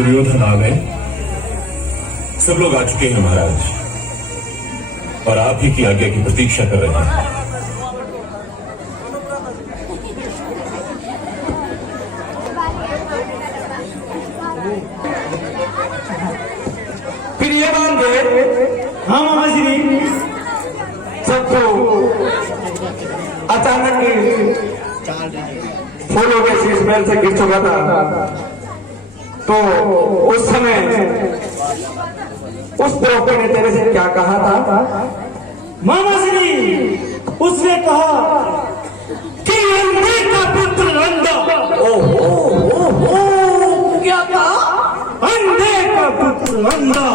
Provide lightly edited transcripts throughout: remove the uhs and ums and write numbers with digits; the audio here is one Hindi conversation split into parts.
दुर्योधन आ गए। सब लोग आ चुके हैं महाराज, और आप ही की आज्ञा की प्रतीक्षा कर रहे हैं। फिर ये मान गए। हाँ मामा जी, सबको अचानक फूलों के शीश महल से गिर चुका था। तो उस समय उस द्रौपदी ने तेरे से क्या कहा था? मामा जी, उसने कहा कि अंधे का पुत्र अंधा। ओहो, क्या कहा? अंधे का पुत्र अंधा।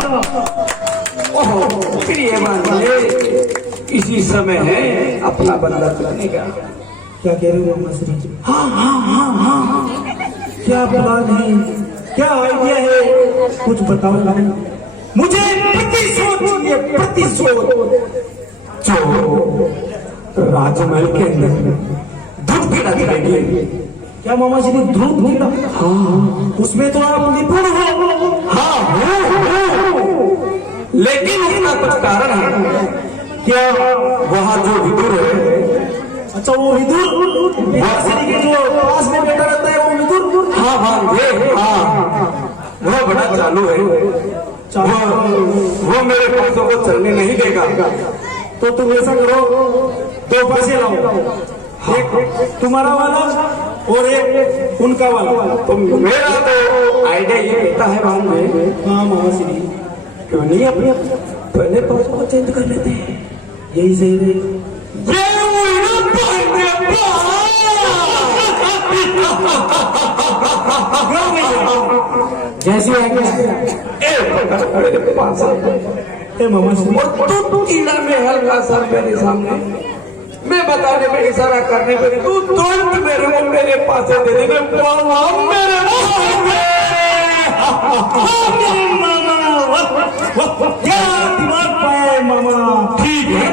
ओहो, फिर ये मान ले, इसी समय है अपना बंदा चलाने का। क्या कह रहे हो मामा जी? हाँ, क्या प्लान है, क्या आइडिया है, कुछ बताओ ना। मुझे प्रतिशोध चाहिए, प्रतिशोध। जो राजमहल के अंदर दूध पीना चलेगी। क्या मामा जी ने दूध पीना? हाँ, उसमें तो आप निपुण हो। हाँ हो। लेकिन उसका कुछ कारण है। क्या वहाँ जो विदुर है? अच्छा, वो विदुर पिताश्री के जो पास में बैठा रहता है, वो विदुर? हाँ, वो बड़ा चालू है। वो मेरे पैसों को चलने नहीं देगा। तो तुम ऐसा करो, 2 पैसे लाओ, एक तुम्हारा वाला और एक उनका वाला। तो मेरा तो आइडिया ये कहता है भान में। हाँ मामा जी, क्यों नहीं अपने पहले पैसों को चेंज कर लेते हैं? यही सही है। जैसे मामा जी, तू कीड़ा में हल्का सा मेरे सामने, मैं बताने में इशारा करने पे तू तुरंत मेरे को मेरे पास दे दे। क्या दिमाग पाया है मामा? ठीक है,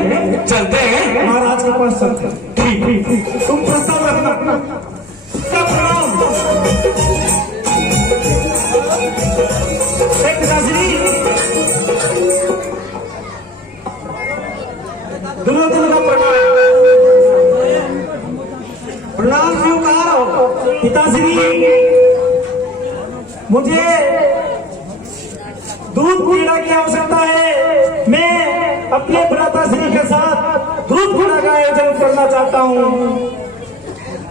चलते हैं महाराज के पास चलते हैं। ठीक, तुम प्रस्ताव रखना। प्रणाम। दुर्योधन का प्रणाम स्वीकार हो। पिताश्री, मुझे दूध पीड़ा की आवश्यकता है। मैं अपने भ्राताश्री के साथ दूध पीड़ा का आयोजन करना चाहता हूँ।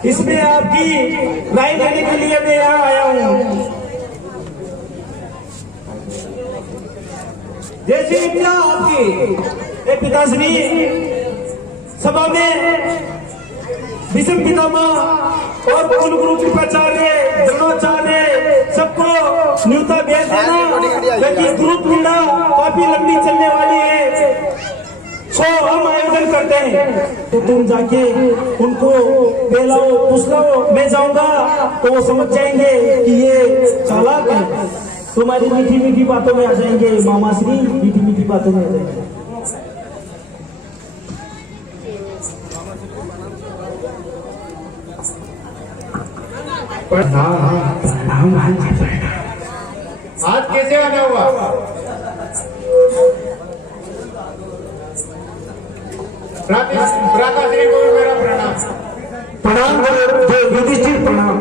इसमें आपकी राय देने के लिए मैं यहाँ आया हूँ। जैसी इच्छा आपकी। पिताश्री, सभा में भीष्म पितामह और कुल गुरु कृपाचार्य, द्रोणाचार्य सबको न्योता भेज देना, क्योंकि दूध पीड़ा काफी लंबी चलने वाली है। सो हम आयोजन करते हैं, तो तुम जाके उनको बेलाओ, पुछलाओ। मैं जाऊंगा तो वो समझ जाएंगे कि ये चालाक है। तुम्हारी मीठी मीठी बातों में आ जाएंगे मामा श्री, मीठी मीठी बातों में आ जाएंगे। आज कैसे आना हुआ? भ्राताश्री को भी मेरा प्रणाम। प्रणाम करो युधिष्ठिर, प्रणाम।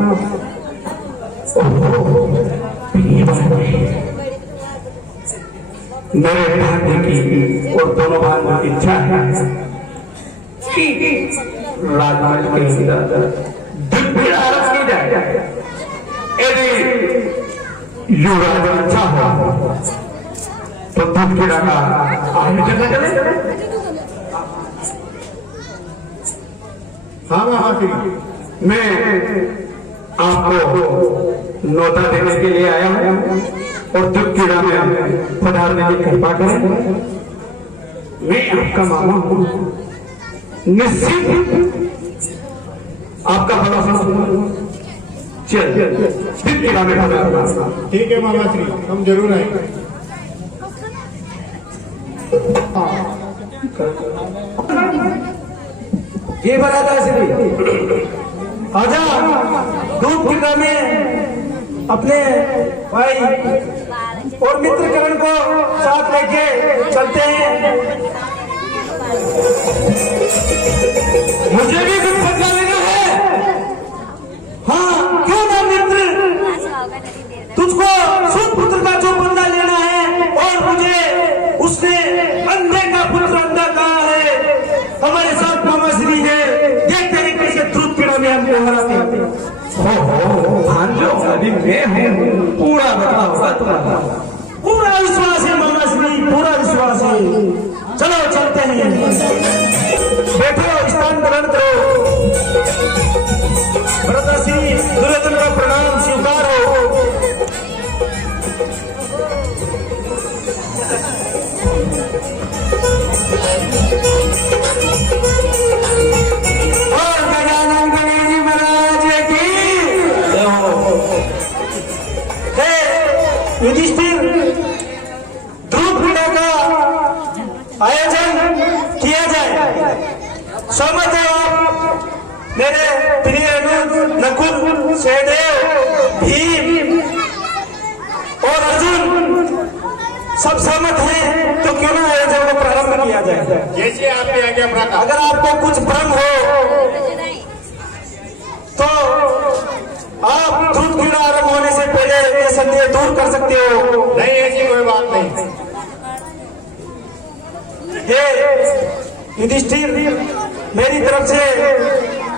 मेरे भाग्य की और दोनों भाइयों की इच्छा है कि राजमहल के अंदर दूध पीड़ा आरंभ की जाए। यदि युवराज अच्छा हो तो दूध पीड़ा का आयोजन करें। हाँ महाश्री, मैं आपको न्योता देने के लिए आया हूँ और दूध पीड़ा में पधारने की कृपा करें। मैं आपका मामा हूँ, निश्चित आपका भला चल दूध पीड़ा में पधारना। ठीक है मामाश्री, हम जरूर आएंगे। ये भ्राताश्री, आजा दूध पीड़ा में अपने भाई और मित्र करण को साथ लेके चलते हैं। मुझे भी कुछ बदला लेना है। हाँ क्यों ना मित्र, तुझको सुध पुत्र का जो बदला लेना है, और मुझे उसने अंधे का पुत्र अंधा कहा है। हमारे साथ मामा श्री है, ये तरीके से दूध पीड़ा में हमको हराते हैं। भांजो अभी मैं हूँ, पूरा बदला होगा तुम्हारा। पूरा विश्वास है मामा श्री, पूरा विश्वास है। चलो चलते हैं, बैठो, स्थान ग्रहण करो। भरतश्री दुर्योधन का प्रणाम स्वीकार हो। और गजानन गणेश जी महाराज की युधिष्ठिर, ध्रुव पीड़ा का आयोजन किया जाए। सहमत हो आप? मेरे प्रिय अनुज, नकुल, सहदेव, भीम और अर्जुन सब सहमत हैं, तो क्यों ना आयोजन को प्रारंभ किया जाए। जैसे आपने आज्ञा प्राप्त। अगर आपको कुछ भ्रम हो तो आप दूध पीड़ा आरंभ होने से पहले ये संदेह दूर कर सकते हो। नहीं, ऐसी कोई बात नहीं। ये युधिष्ठिर मेरी तरफ से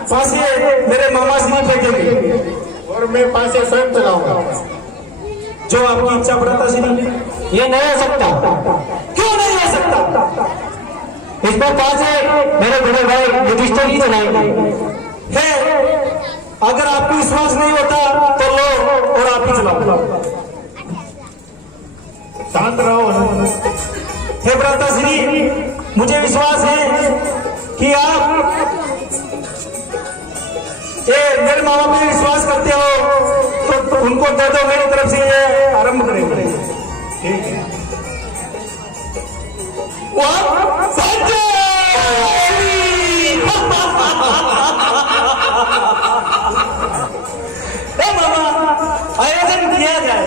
फांसी मेरे मामा श्री फेंकेंगे, और मैं पासे स्वयं चलाऊंगा। जो आपकी इच्छा बढ़ाता श्री। ये नहीं हो सकता। क्यों नहीं हो सकता? इस पर पासे मेरे बड़े भाई युधिष्ठिर ही चलाएंगे। है, अगर आपको विश्वास नहीं होता तो लो और आप ही चलाओ। शांत रहो। हे भ्राताश्री, मुझे विश्वास है कि आप मेरे मामा पे विश्वास करते हो, तो उनको दे दो, मेरी तरफ से ये आरंभ करेंगे। ठीक है। मामा, आयोजन किया जाए।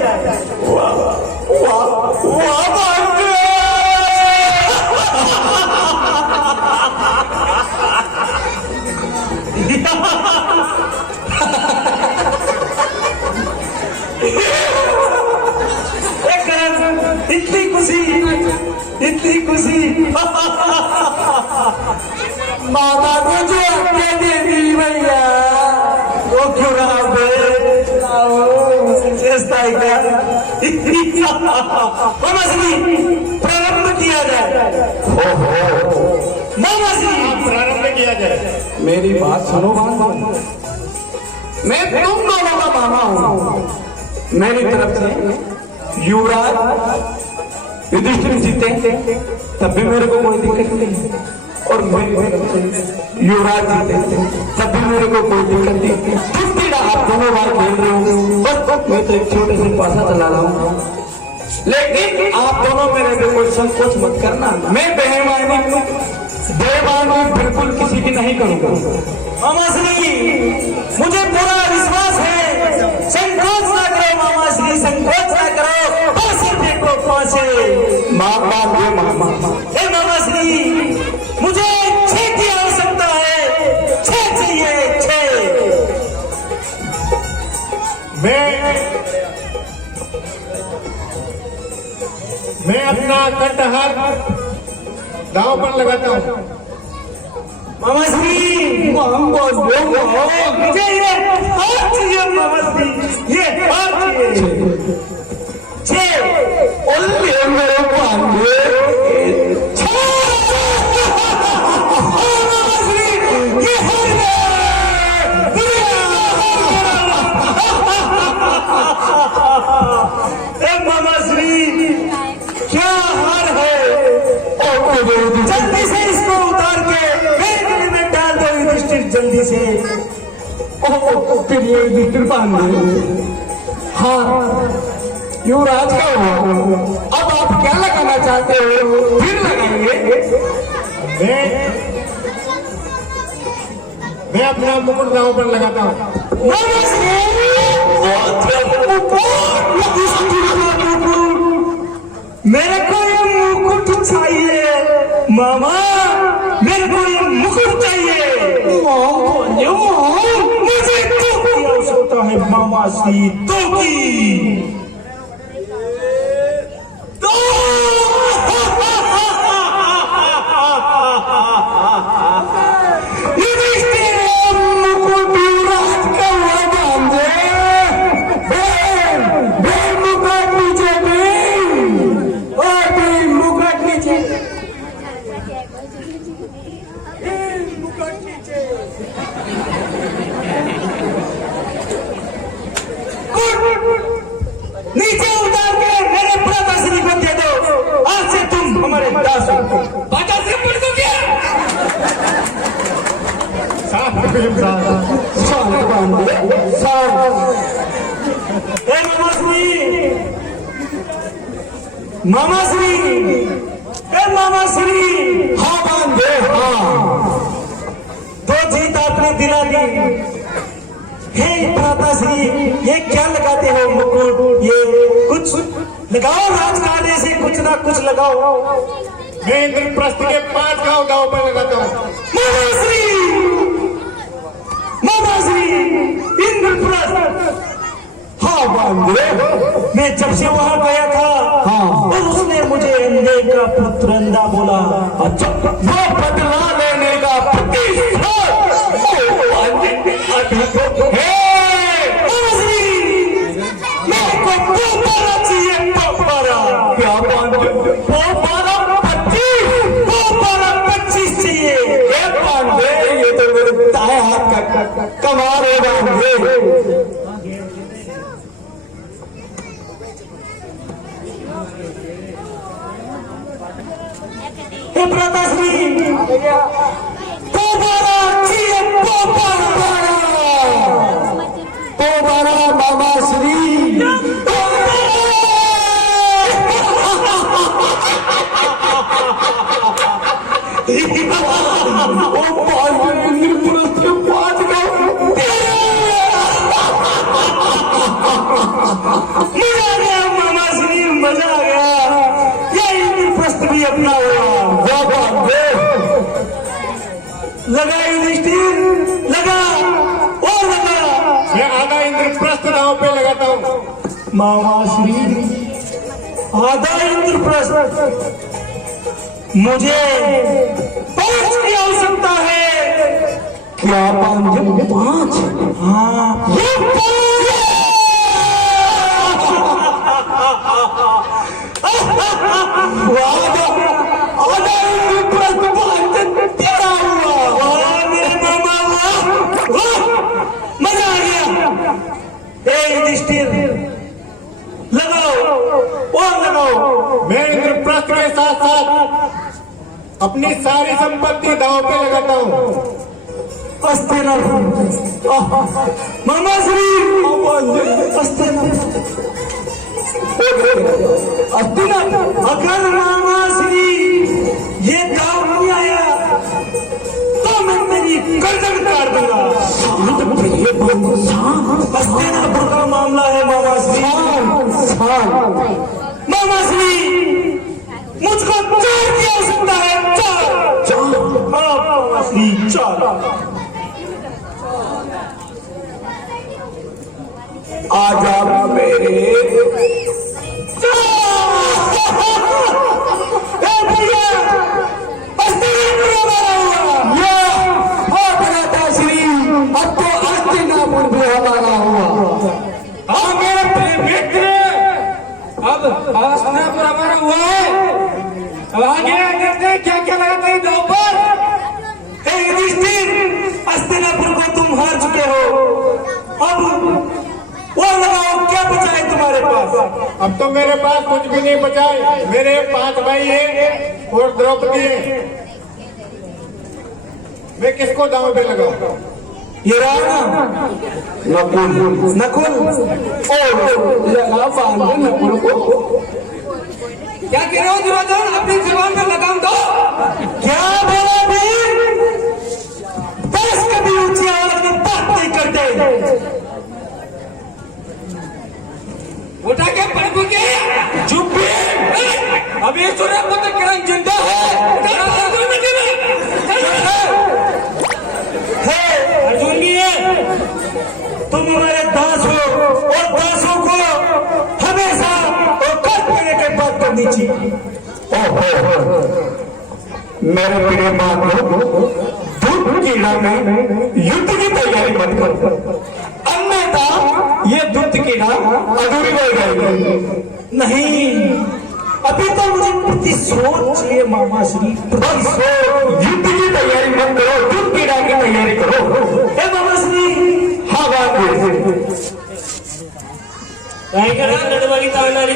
इतनी खुशी, इतनी खुशी। माता को जो आज्ञा दे दी भैया, वो क्यों ना चेष्टा क्या। मामा श्री प्रारंभ किया जाए। मामा श्री प्रारंभ किया जाए। मेरी बात सुनो बाबा, मैं तुम दोनों का मामा हूँ। मेरी तरफ से युवराज युधिष्ठिर जीते तब भी मेरे को कोई दिक्कत नहीं, और मेरी तरफ से युवराज जीते तब भी मेरे को कोई दिक्कत नहीं। आप दोनों बार खेल रहे हो, बस मैं तो एक छोटे से पासा चला रहा हूँ। लेकिन आप दोनों मेरे पे कोई संकोच मत करना। मैं बेईमानी बिल्कुल किसी की नहीं करूंगा। मामा श्री, मुझे पूरा विश्वास है। संकोच ना करो मामा श्री, संकोच ना करो। फांसी फेंको, फांसी। मामा हे मामा श्री, मुझे छे की आवश्यकता है। छे चाहिए, छे। मैं अपना कंठहार दांव पर लगाता हूँ। मामा श्री, मुझे ये हाथ चाहिए मामा श्री, ये हाथ चाहिए। छे मेरे को मामा श्री, क्या हाल है। जल्दी से इसको उतार के मेरे गले में डाल दो युधिष्ठिर, जल्दी से। फिर ये युधिष्ठिर बांध दे। हाँ, युवराज का हो। अब आप क्या लगाना चाहते हो, फिर लगाएंगे। मैं अपना मुकुट दांव पर लगाता हूँ। मामा श्री, मेरे को ये मुकुट चाहिए मामा, मेरे को ये मुकुट चाहिए। मुझे तो होता है मामा सी तो की तो नीचे उतार के मेरे प्रताश्री को दे दो। आज से तुम हमारे दास हो। बाजा से पढ़ को क्या? मामा श्री, मामा श्री, हाँ बांधे हाँ। तो जीत आपने दिला दी। हे भ्राताश्री, ये क्या लगाते हो मुकुट? ये कुछ लगाओ, राजकाने से कुछ ना कुछ लगाओ। मैं इंद्रप्रस्थ के 5 गांव दांव पर लगाता हूँ। मामाश्री, इंद्रप्रस्थ, हाँ बांधे। मैं जब से वहां गया था, हाँ, और उसने मुझे अंधे का पुत्र अंधा बोला। अच्छा, वो बदला लेने का कमाल है बांधे। प्रताश्री मामा श्री मामा श्री मजा आ गया। ये इंद्रप्रस्थ भी अपना हुआ। लगा युधिष्ठिर, लगा और लगा। मैं आधा इंद्रप्रस्थ दांव पे लगाता हूँ। मामा श्री, आधा इंद्रप्रस्थ मुझे 5 की आवश्यकता है। क्या 5? हाँ, ये 5 आधा इंद्रप्रस्थ 5 तेरा हुआ। मेरे मामा, मजा आ गया। युधिष्ठिर, लगाओ और लगाओ। मैं इंद्रप्रस्थ के साथ साथ अपनी सारी संपत्ति दांव पे लगाता हूँ। हस्तिनापुर, मामा श्री, हस्तिनापुर। अगर मामा श्री ये दाव नहीं आया तो मैं तेरी गर्दन काट दूंगा। हस्तिनापुर का मामला है मामा श्री। मामा श्री, मुझको 4 की आवश्यकता है। 4 मामा श्री, 4। आजा मेरे भैया, श्री, अब तो हस्तिनापुर भी हमारा हुआ। हाँ मेरे मित्र, अब हस्तिनापुर हमारा हुआ है। अब आगे देखते हैं क्या क्या लगाते हैं दांव पर। युधिष्ठिर, हस्तिनापुर को तुम हार चुके हो। अब वो लगाओ, क्या बचा है तुम्हारे पास? अब तो मेरे पास कुछ भी नहीं बचा है। मेरे 5 भाई हैं और द्रौपदी है। मैं किसको दांव पे लगाऊं? ये रहा ना नकुल, नकुल लगा बांधे नकुल को। क्या कह रहे हो दुर्योधन? अपनी जुबान पे लगाम दो। क्या बोला वीर? 10 कभी ऊंची आवाज में बात नहीं करते। मेरे प्रिय बाबू, दूध कीड़ा में युद्ध की तैयारी मत करो, अन्यथा ये दूध कीड़ा अधूरी रह जाएगी। नहीं, अभी तो मुझे प्रतिशोध चाहिए मामा श्री। प्रतिशोध? युद्ध की तैयारी मत करो, दूध कीड़ा की तैयारी करो। हे मामा श्री। हाँ बाबू, काय करा लड़वागी तावनारी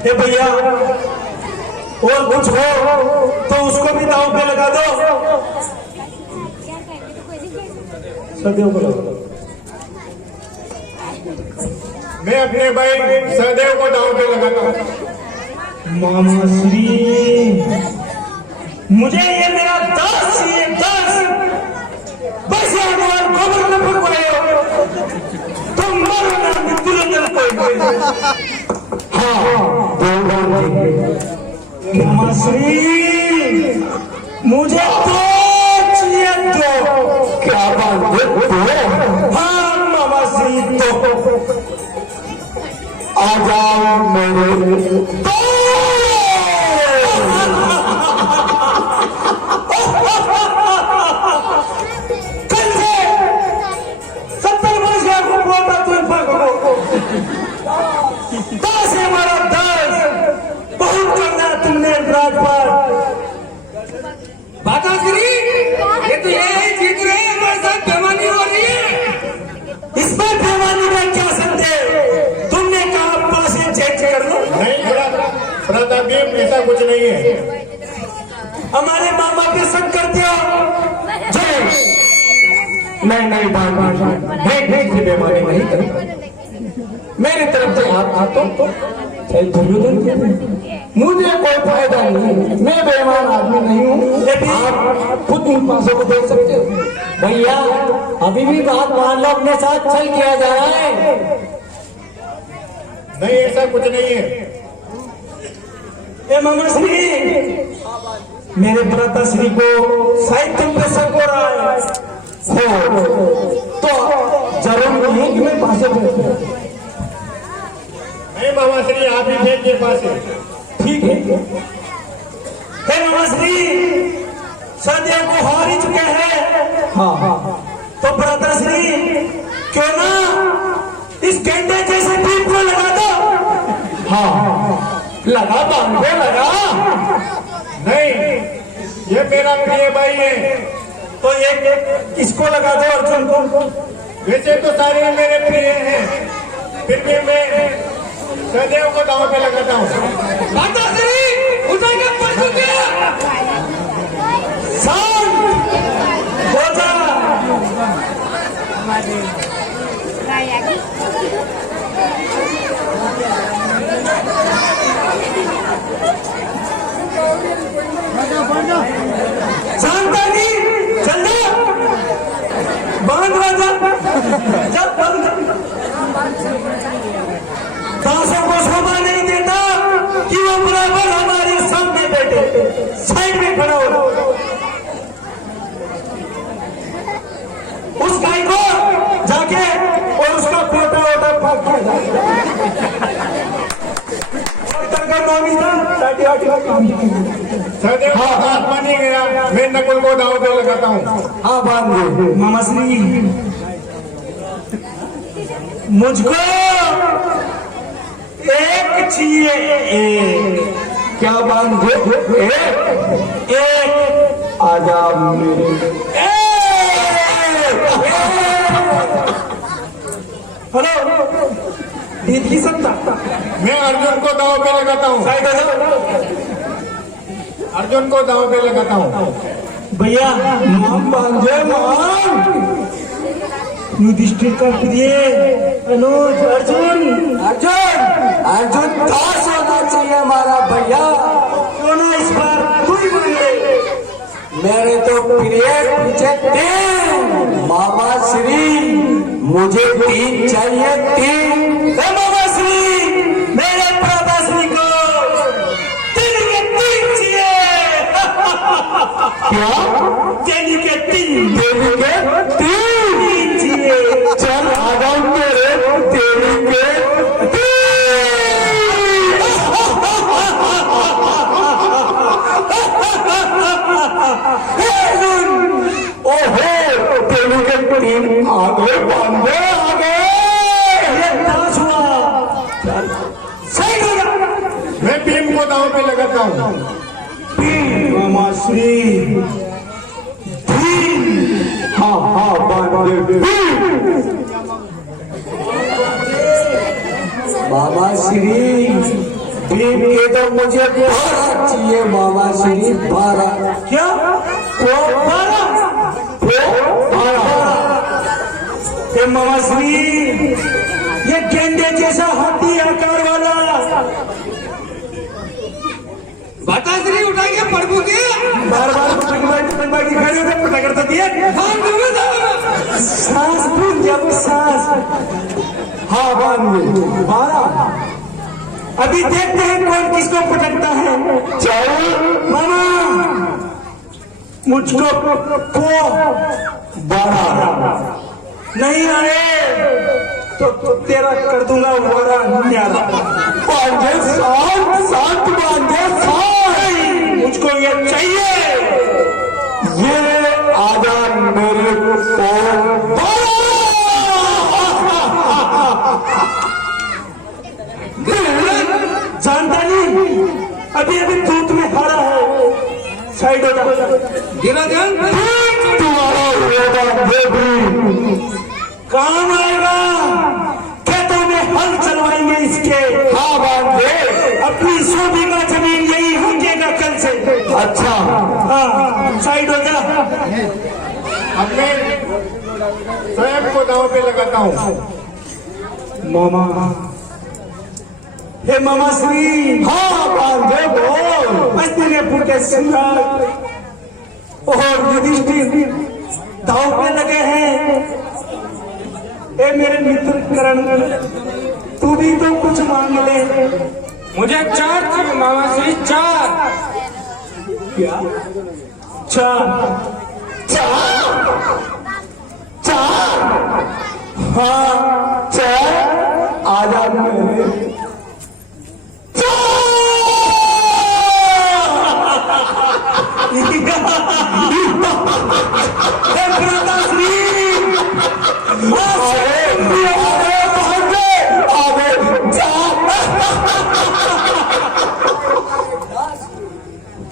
हे भैया, और कुछ हो तो उसको भी दांव पे लगा दो। सदैव को लगा दो। मैं अपने भाई सहदेव को दांव पे लगाता हूँ। मामा श्री, मुझे ये मेरा दास चाहिए, दास। बस ये हमारे गोबर में फुकवाए हो तुम, मरो ना मृत्यु कोई। मामा श्री, मुझे तो चाहिए तो। क्या बात है? हाँ मामा श्री, तो आ जाओ मेरे कल से 70 वर्ष का आपको बोलता तू दास है हमारा दास। बहुत करना तुमने राजपाट। बाताश्री, ये तो ये जीत रहे हैं, हमारे साथ बेईमानी हो रही है। इसमें बेईमानी का क्या संदेह? तुमने कहा पासे चेंज कर लो। नहीं प्रताप, ऐसा कुछ नहीं है। हमारे मामा के संग कर दिया। नहीं भेंट की बेमानी नहीं करी। मेरी तरफ से आप तो मुझे कोई फायदा नहीं, मैं बेईमान आदमी नहीं हूँ। आप खुद उन पासों को देख सकते हो। भैया अभी भी बात मान लो, अपने साथ चल किया जा रहा है। नहीं, ऐसा कुछ नहीं है। ए मामा श्री, मेरे भ्राता श्री को शायद तुम पे शक हो रहा है। तो जरूर नहीं कि मैं पासे बैठूं। नहीं मामा श्री, आप ही भेज के पास है। ठीक है। हे मामा श्री, सदैव को हार ही चुके हैं। हाँ, तो भ्राता श्री, क्यों ना इस गेंडे जैसे दीप को लगा दो। हाँ, लगा बांधे लगा। नहीं, ये मेरा प्रिय भाई है। तो एक किसको लगा दो, अर्जुन को। वैसे तो सारे मेरे प्रिय हैं, फिर भी मैं सहदेव को दांव पे लगाता हूँ। उठाकर पड़ चुके शांत हो जा। शांतानी, चल जा, बांध राजा, जब बंद। दासों को शोभा नहीं देता कि वो बराबर हमारे सामने बैठे, साइड में खड़ा हो। उस गाय को जाके और उसका पोटा वोटा फाड़ सहदेव का बात मानी गया, मैं नकुल को दांव पे लगाता हूँ। हाँ बांध। मामा श्री, मुझको एक चाहिए, एक। क्या बांध? एक आ जाओ मेरे। हेलो, जीत की सत्ता। मैं अर्जुन को दांव पे लगाता हूँ। साइड हो जाओ। अर्जुन को दांव पे लगाता हूँ। भैया नाम बांधे, नाम युधिष्ठिर का प्रिय अनुज अर्जुन। अर्जुन दास होना चाहिए हमारा भैया। क्यों ना इस बार तू ही मांगे। मेरे तो प्रिय पीछे 3 मामा श्री, मुझे 3 चाहिए, 3। मामा श्री, मेरे भ्राता श्री को 3 के 3 चाहिए। क्या? तेरी के 3 तेरी के 3 चाहिए। चल आ जाओ मेरे, तेरी के 3। ओहो तेलू के तीन आगे बांधे आगे ये दास हुआ सही होगा। मैं भीम को दांव पे लगाता हूँ। मामा श्री हाँ हाँ बांधे बाबा श्री भीम के तो मुझे 12 चाहिए बाबा श्री 12 क्या वो 12 ये मामा श्री ये गेंडे जैसा हाथी आकार वाला बता श्री उठा के प्रभु के बार बार पटवाई खड़े होकर पता करता दिया सांस फूल जब सांस हाँ बांधे 12। अभी देखते हैं कौन किसको पटकता है। चल मामा मुझको को 12 नहीं आए तो तेरा कर दूंगा वारा न्यारा। बांधे शांत बांधे शांत मुझको ये चाहिए। ये आजा मेरे को जानता नहीं अभी अभी दूध में हारा है। साइड हो जा। गिरा ध्यान तुम्हारा वेदा देवी काम आएगा। खेतों में हल चलवाएंगे इसके। हाँ बांधे अपनी 100 बीघा जमीन यही हकेगा कल से। अच्छा हाँ साइड हो जा। अब मैं स्वयं को दांव पे लगाता हूँ। मामा हे मामा श्री हाँ बांधे बोल अस्तिने फूटे सिंगार और युधिष्ठिर दाव पे लगे हैं। ए मेरे मित्र करण तू भी तो कुछ मांग ले। मुझे 4 चाहिए मामा श्री 4। क्या 4 हाँ चल आजा मेरे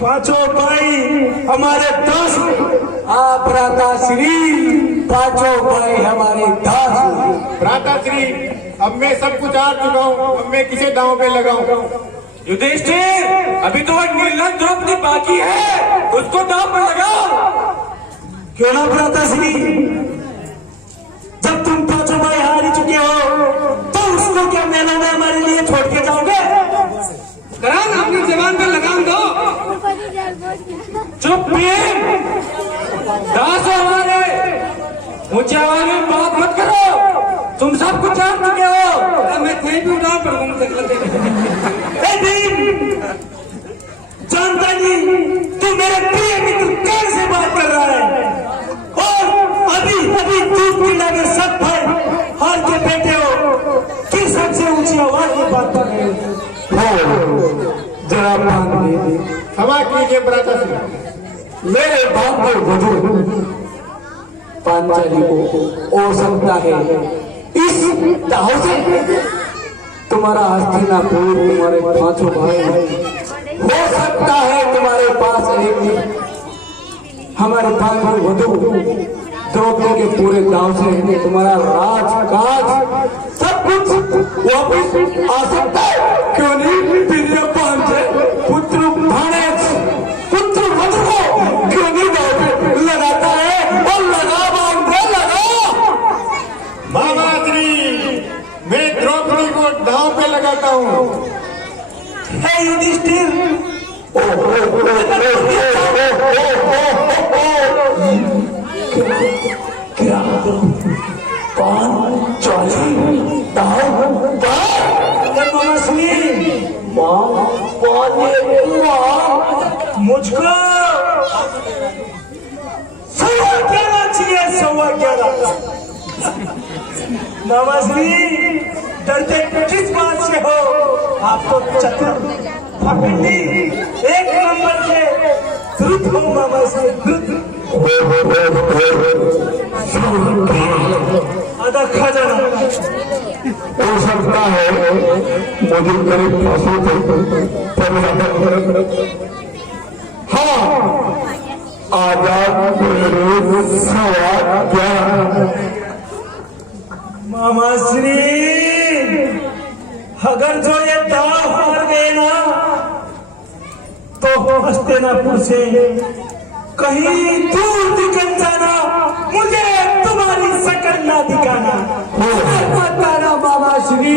पांचों भाई हमारे दोस्त। आप राता श्री पांचों भाई हमारे दास भ्राताश्री अब मैं सब कुछ हार चुका हूँ। अब मैं किसे दांव पे लगाऊं? युधिष्ठिर अभी तो नीलम द्रौपदी बाकी है, उसको दांव पर लगाओ। क्यों ना भ्राताश्री जब तुम पांचों भाई हार ही चुके हो तो उसको क्या मेला में हमारे लिए छोड़ के जाओगे? करा ना अपनी जबान पर लगाम दो। चुप भीम दास हो हमारे, ऊंची आवाज में बात मत करो। तुम सब कुछ जान चुके हो। मैं कहीं भी उड़ा पर जानता नहीं तू मेरे प्रिय मित्र कौन से बात कर रहा है। और अभी अभी दूध पिला में सब भाई हार के बैठे हो। किस हद से ऊंची आवाज में बात कर रहे हो? जरा बांधे क्षमा कीजिए भ्राताश्री। मेरे भाग्य वधु पांचाली को हो सकता है इस दाव से तुम्हारा हस्तिनापुर तुम्हारे पांचों भाई हो सकता है तुम्हारे पास एक हमारे भाग्य वधु द्रौपदी के पूरे दाव से तुम्हारा राजकाज सब कुछ वापस आ सकता है। क्यों नहीं प्रिय पांचे पुत्र भाणेज पुत्र वधु को क्यों नहीं दाव पे लगाता है और लगा बांधे लगा। भ्राताश्री मैं द्रौपदी को दांव पे लगाता हूँ। हे युधिष्ठिर क्या पांचाली दाव मामा सुनिए मुझको 11:15 चाहिए 11:15। मामा श्री डरते किस बात से हो? आप तो चतुर फकीर एक नंबर के द्रुत हो मामा श्री द्रुत। आधा खजाना हो सकता है मुझे करीब 500 थे। हाँ, आजाद सवाल क्या मामा श्री, अगर जो ये दाव हार गए ना तो हस्तिनापुर से कहीं दूर निकल जाना, मुझे तुम्हारी शकल ना दिखाना। बताना बाबा श्री,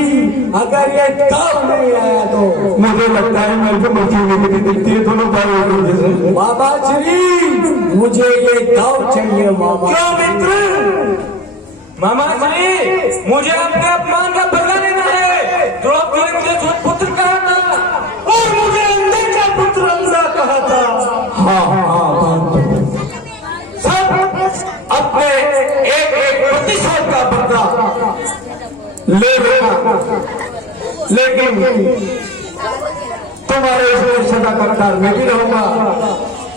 अगर ये दाव नहीं आया तो मुझे लगता है मेरे को बची हुई दिखती है दोनों बार जैसे। बाबा श्री, मुझे ये दाव चाहिए मामा। क्यों मित्र? मामा जी, मुझे अपने अपमान का बदला लेना है। द्रौपदी ने मुझे सोच पुत्र कहा था और मुझे अंधे का पुत्र अंधा कहा था। हाँ, सब अपने एक एक प्रतिशोध का बदला ले लेना, लेकिन तुम्हारे इस सदा करतार में भी रहूंगा।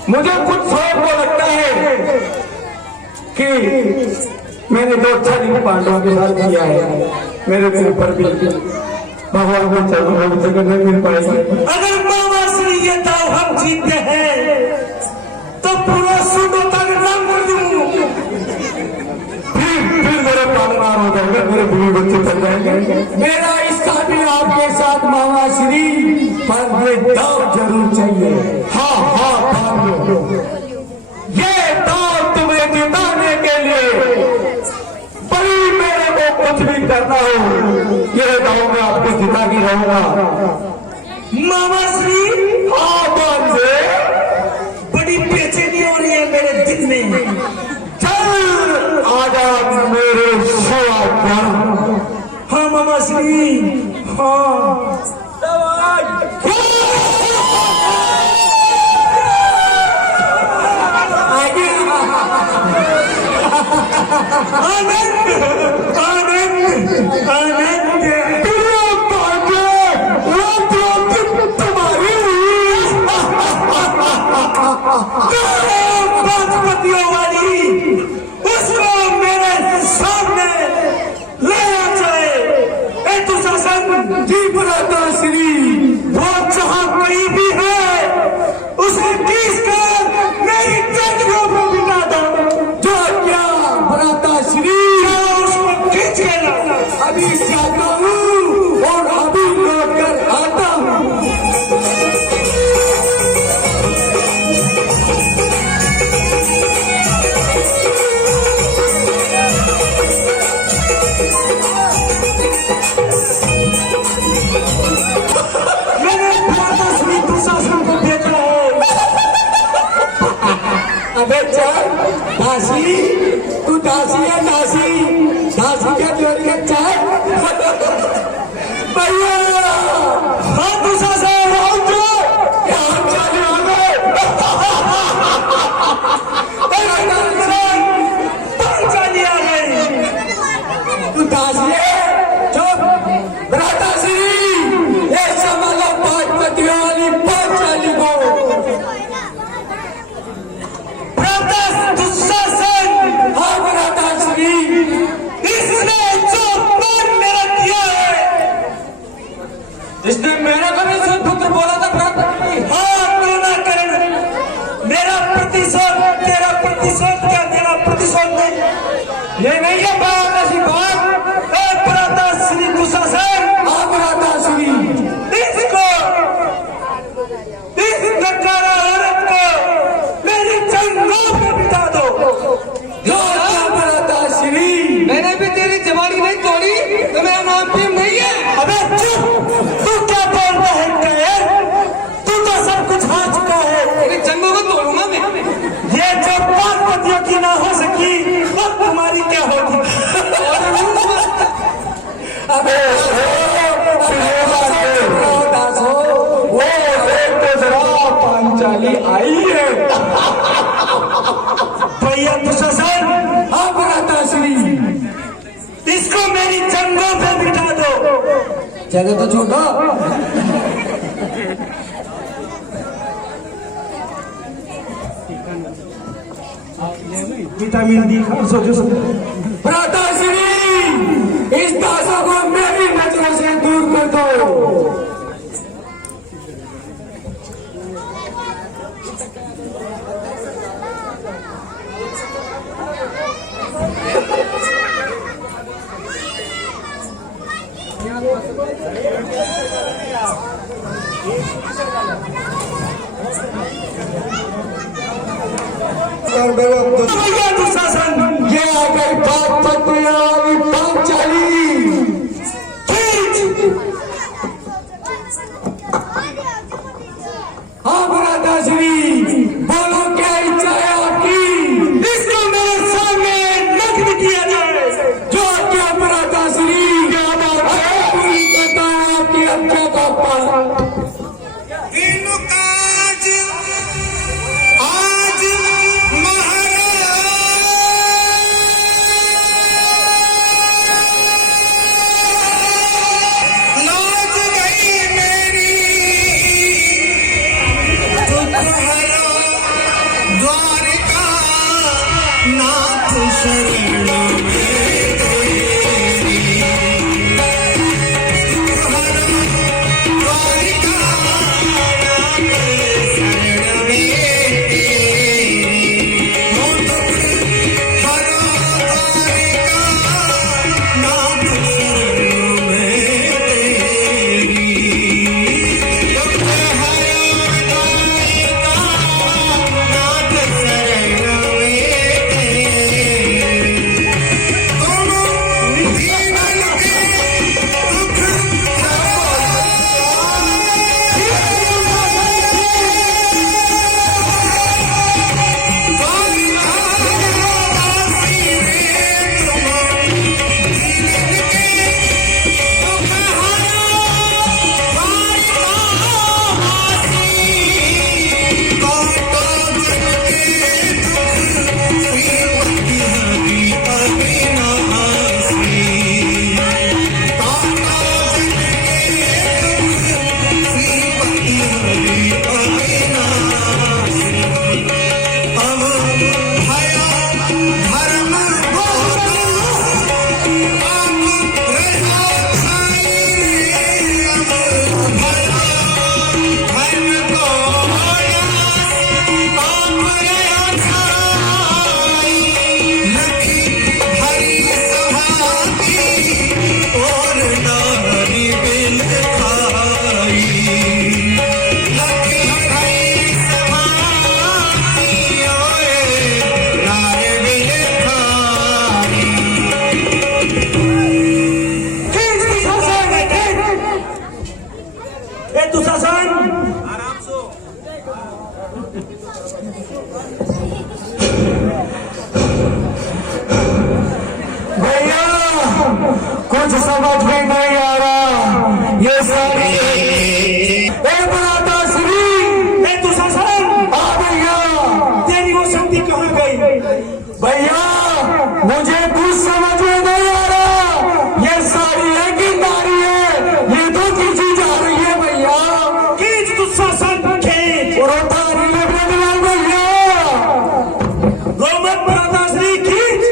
मुझे कुछ शौक को लगता है कि मैंने जो अच्छा नहीं पांडवों के साथ किया है, मेरे को ऊपर भी भगवान को जगह नहीं मिल पाएगी। अगर मामा श्री ये दाव हम जीतते हैं तो पूरा सुनोता का नाम कर दूं। फिर मेरा पालनार हो जाएगा, मेरे बीवी बच्चे बन जाएंगे। मेरा इसका भी आपके साथ मामा श्री, पर ये दाव जरूर चाहिए। हाँ, पांडव, ये दाव तुम्हें जिताने के लिए बड़ी मेरे को कुछ भी करना हो, ये दाव में आपको जिता के रहूंगा। मामा श्री, हाँ बांधे, बड़ी बेचैनी हो रही है मेरे दिल में। चल आजाद मेरे सवाल। हाँ मामा श्री, हाँ। आनंद, आनंद, आनंद। बासमतियों वाली उसको मेरे सामने लाया जाए। ए दुशासन जी, बराता श्री, वो जहां कहीं भी है उसे खींच कर मेरी चंद्रों को बिना दो। जो क्या बराता श्री, उसको खींच के लाना। अभी जाता हूँ और अभी लौट कर आता हूँ। मैंने बराता श्री दुशासन को भेजा है। अबे चल दासी, तू दासी है दासी, दासी के जोड़ के चल। भैया हाँ दुशासन, आओ तो। पांचाली आ गई। तू दासी है, चुप। बराता श्री, ये संभालो पांचपतियों वाली पांचाली को। दुशासन, हाँ बराता श्री, इसने जो पान मेरा किया है, इसने मेरा कभी सुध पुत्र बोला था प्राप्त। हाँ तो ना करना। मेरा प्रतिशोध, तेरा प्रतिशोध क्या, तेरा प्रतिशोध नहीं। ये नहीं है बात, ऐसी बात। ए बराता श्री दुशासन, हाँ बराता श्री, इसको, इस नकारा औरत को मेरी जंगलों में बिता दो। जो क्या बराता श्री, मैंने भी तेरी जवानी नहीं तोड़ी तो मेरा नाम भीम नहीं है। अबे चुप, तू क्या बोल रहा है कैर? तू तो सब कुछ हार चुका है। तेरी जंगों को तोड़ूंगा मैं। ये जो पार्वतियों की ना हो सकी, वो तुम्हारी क्या होगी? अबे वो देख तो जरा, पांचाली आई है। भैया दुशासन, हाँ बराता श्री, इसको मेरी जंगों पे बिठा दो। जगह तो छोड़ो। विटामिन डी खा सोचो भ्राताश्री, इस दासा को मेरी नजरों से दूर कर दो। भैया दुशासन, ये आ गई बात पत्नी पांचाली। हाँ भ्राताश्री, बोलो क्या इच्छा है आपकी? इसको मेरे सामने नग्न किया जाए। जो क्या भ्राताश्री, क्या बात है? पूरी करता है आपकी हत्या का पालन। कुछ समझ में नहीं आ रहा। ये सारी तेरी वो शक्ति कहाँ गई? भैया मुझे कुछ समझ में नहीं आ रहा। ये सारी एक ही नारी है, ये तो खींची जा रही है भैया। खींच दुशासन खींच। रोतारी लगने भैया। रोमन भ्राताश्री खींच।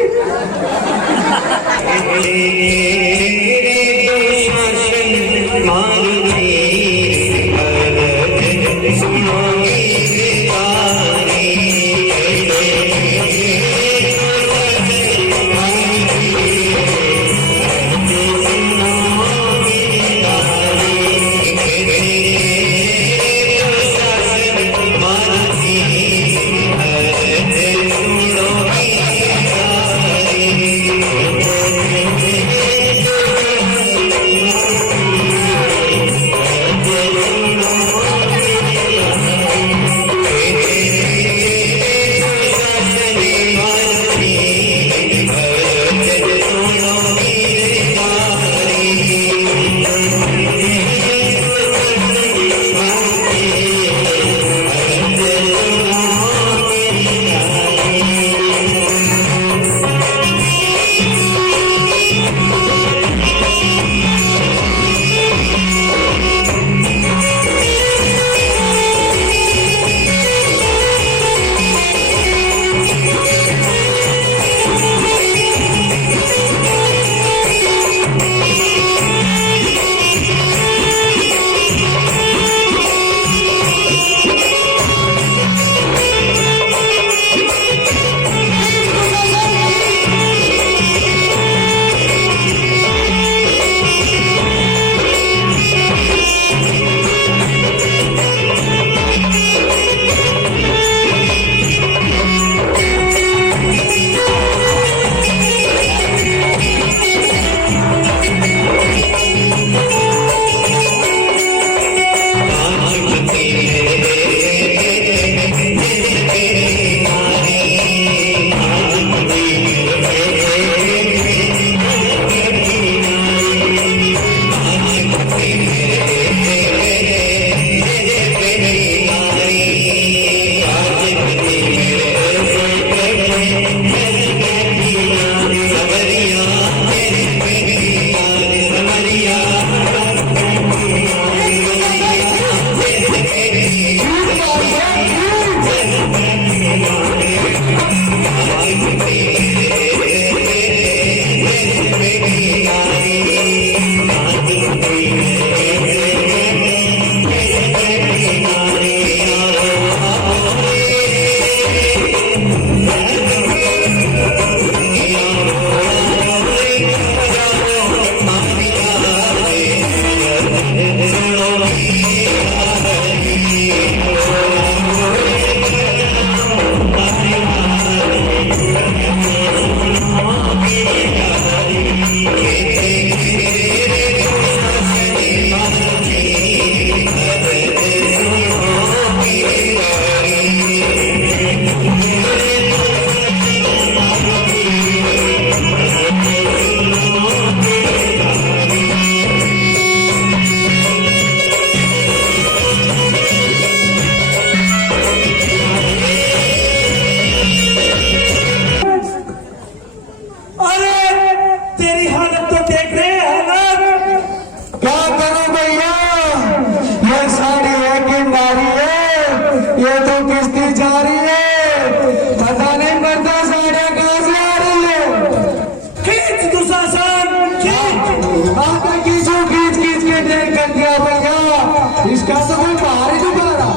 इसका तो कोई बाहर ही नहीं पा रहा।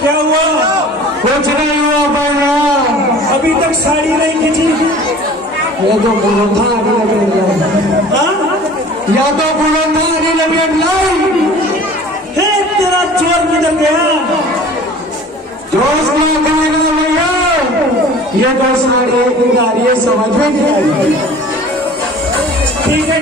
क्या हुआ? कुछ नहीं हुआ भैया, अभी तक साड़ी नहीं खींची। ये तो बुलंदा नहीं लगे, हाँ? या तो बुलंदा नहीं लगे लाई। हे तेरा चोर किधर गया? दोस्त क्या करेगा भैया, ये तो साड़ी एक गाड़ी समझ में नहीं आई। ठीक है